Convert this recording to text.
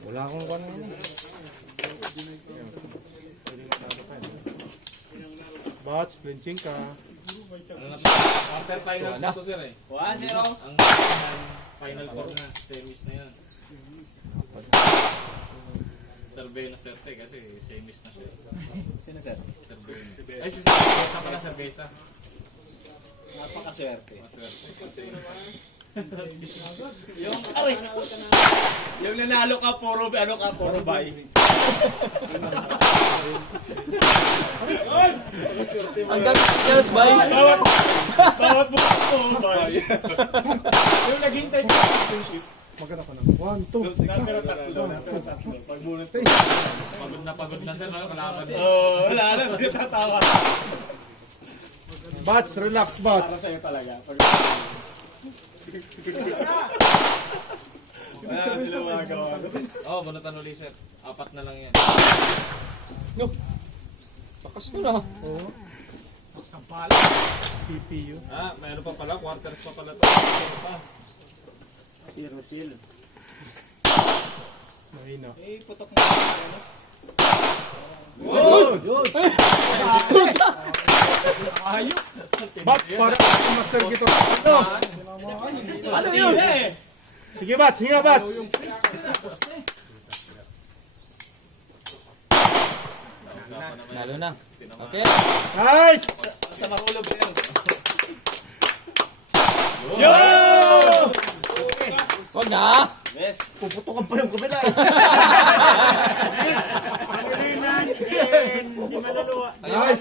Wala akong kung ano. Bots, flinching ka. Ano na pa? Quarter finals na to sir eh. 1-0. Ang final four na. Semis na yan. Survey na serte kasi semis na siya. Sino sir? Survey na. Ay si Cerveza pala, Cerveza. Napakaswerte. Maswerte. Yung, aray! Yung nanalo ka, puro, ano ka, puro bay. Ang dami bay. Bawat mo ka, puro bay. Yung naghintay ka, championship. Maganda ka na. 1, 2. Natira tatlo. Pag muna sa'yo. Pagod na sir, kalaban. Oo, wala na, tatawa. Bots, relax, Para bots. sa'yo talaga. Wala na sila magagawa. Oo, bunutan uli sir. 4 na lang yan. Bakas na. Oo. CPU. Ah, mayroon pa pala. Quarters pa pala to. Mayroon pa. Mahina. Eh, putok mo. Bots, para master gito. Ito. Ano yun eh? Sige, bots. Hinga, bots. Lalo na. Okay. Nice! Basta mahulog sa'yo. Yo! Wag na. Yes. Puputokan pa yung kabila. Nice!